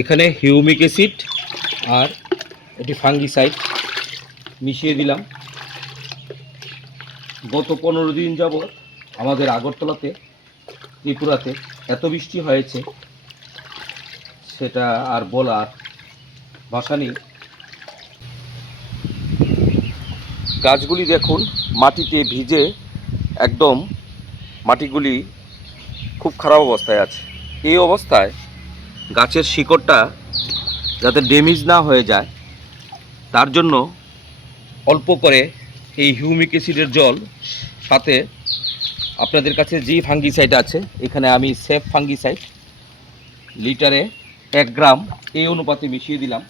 এখানে humic acid আর এটি fungicide মিশিয়ে দিলাম। গত 15 দিন যাবৎ আমাদের আগরতলাতে, ত্রিপুরাতে এত বৃষ্টি হয়েছে সেটা আর বলার ভাষা নেই। গাছগুলি দেখুন মাটিতে ভিজে একদম মাটিগুলি খুব খারাপ অবস্থায় আছে। এই অবস্থায় গাছের শিকড়টা যাতে ড্যামেজ না হয়ে যায় তার জন্য অল্প করে এই হিউমিক অ্যাসিডের জল, সাথে আপনাদের কাছে যেই ফাঙ্গিসাইড আছে, এখানে আমি সেফ ফাঙ্গিসাইড লিটারে 1 গ্রাম এই অনুপাতে মিশিয়ে দিলাম।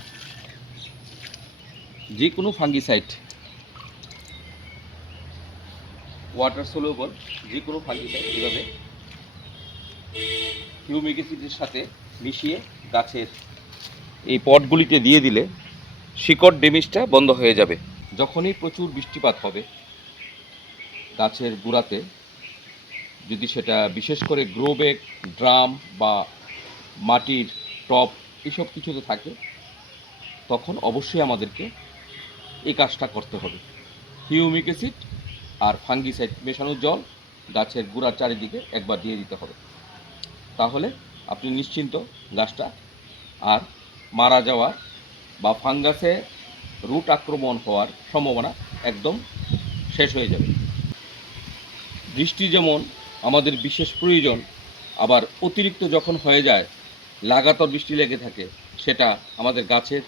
যে কোনো ফাঙ্গিসাইড, ওয়াটার সলিউবল যে কোনো ফাঙ্গিসাইড এভাবে হিউমিক অ্যাসিডের সাথে মিশিয়ে গাছের এই পটগুলিতে দিয়ে দিলে শিকড় ড্যামেজটা বন্ধ হয়ে যাবে। যখনই প্রচুর বৃষ্টিপাত হবে গাছের গোড়াতে, যদি সেটা বিশেষ করে গ্রো ব্যাগ, ড্রাম বা মাটির টব এসব কিছুতে থাকে, তখন অবশ্যই আমাদেরকে এই কাজটা করতে হবে। হিউমিক অ্যাসিড আর ফাঙ্গিসাইড মেশানো জল গাছের গোড়ার চারিদিকে একবার দিয়ে দিতে হবে। তাহলে আপনি নিশ্চিন্ত, গাছটা আর মারা যাওয়ার বা ফাঙ্গাসে রুট আক্রমণ হওয়ার সম্ভাবনা একদম শেষ হয়ে যাবে। বৃষ্টি যেমন আমাদের বিশেষ প্রয়োজন, আবার অতিরিক্ত যখন হয়ে যায়, লাগাতার বৃষ্টি লেগে থাকে, সেটা আমাদের গাছের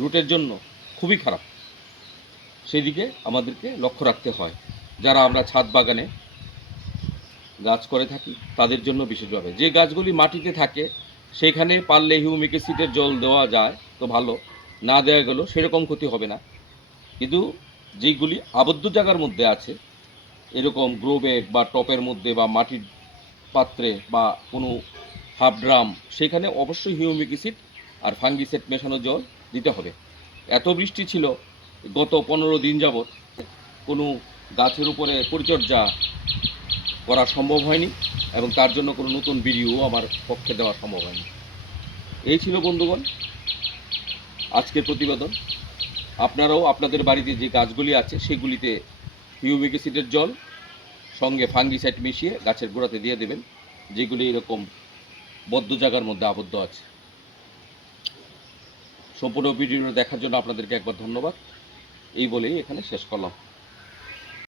রুটের জন্য খুবই খারাপ। সেই দিকে আমাদেরকে লক্ষ্য রাখতে হয়। যারা আমরা ছাদ বাগানে গাছ করে থাকি তাদের জন্য বিশেষভাবে, যে গাছগুলি মাটিতে থাকে সেখানে পারলে হিউমিক অ্যাসিডের জল দেওয়া যায় তো ভালো, না দেওয়া গেলেও সেরকম ক্ষতি হবে না। কিন্তু যেইগুলি আবদ্ধ জায়গার মধ্যে আছে, এরকম গ্রো ব্যাগ বা টপের মধ্যে বা মাটির পাত্রে বা কোনো হাফ ড্রাম, সেখানে অবশ্যই হিউমিক অ্যাসিড আর ফাঙ্গিসাইড মেশানো জল দিতে হবে। এত বৃষ্টি ছিল গত 15 দিন যাবৎ, কোনো গাছের উপরে পরিচর্যা করা সম্ভব হয়নি এবং তার জন্য কোনো নতুন ভিডিও আমার পক্ষে দেওয়া সম্ভব হয়নি। এই ছিল বন্ধুগণ আজকের প্রতিবেদন। আপনারাও আপনাদের বাড়িতে যে গাছগুলি আছে সেগুলিতে হিউমিক অ্যাসিডের জল সঙ্গে ফাঙ্গিসাইড মিশিয়ে গাছের গোড়াতে দিয়ে দেবেন, যেগুলি এরকম বদ্ধ জায়গার মধ্যে আবদ্ধ আছে। সম্পূর্ণ ভিডিও দেখার জন্য আপনাদেরকে একবার ধন্যবাদ। এই বলেই এখানে শেষ করলাম।